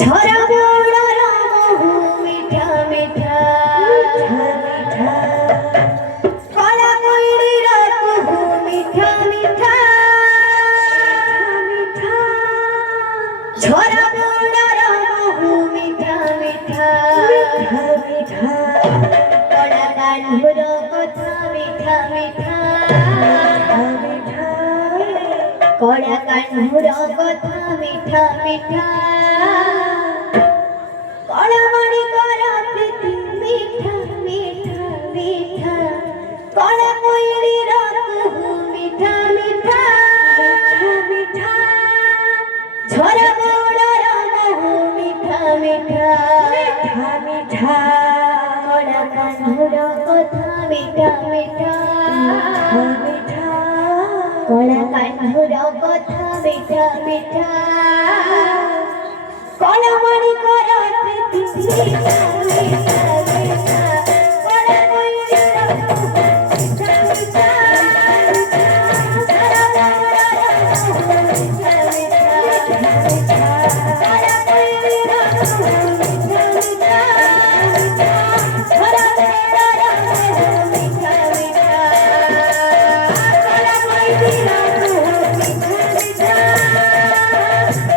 झरा बोड़ा रामू मीठा मीठा मीठा काला कोयली रामू मीठा मीठा मीठा झरा बोड़ा रामू मीठा मीठा मीठा काला कान्हुर कथा मीठा मीठा मीठा काला कान्हुर कथा मीठा मीठा कलामणि करा प्रीति मीठा मीठा मीठा कला कोयली रामू मीठा मीठा मीठा झरा बोड़ा रामू मीठा मीठा मीठा कला कान्हुर कथा मीठा मीठा मीठा कला कान्हुर कथा मीठा मीठा कलामणि करा प्रीति मीठा मीठा मीठा कला कोयली रामू मीठा मीठा झरा बोड़ा रामू मीठा मीठा कला कोयली रामू मीठा मीठा झरा बोड़ा रामू मीठा मीठा कला कोयली रामू मीठा मीठा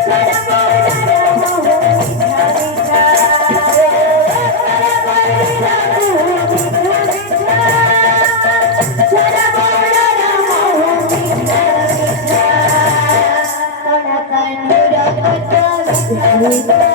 झरा बोड़ा रामू मीठा मीठा कला कोयली रामू मीठा मीठा झरा बोड़ा रामू मीठा मीठा कला कान्हुर कथा मीठा मीठा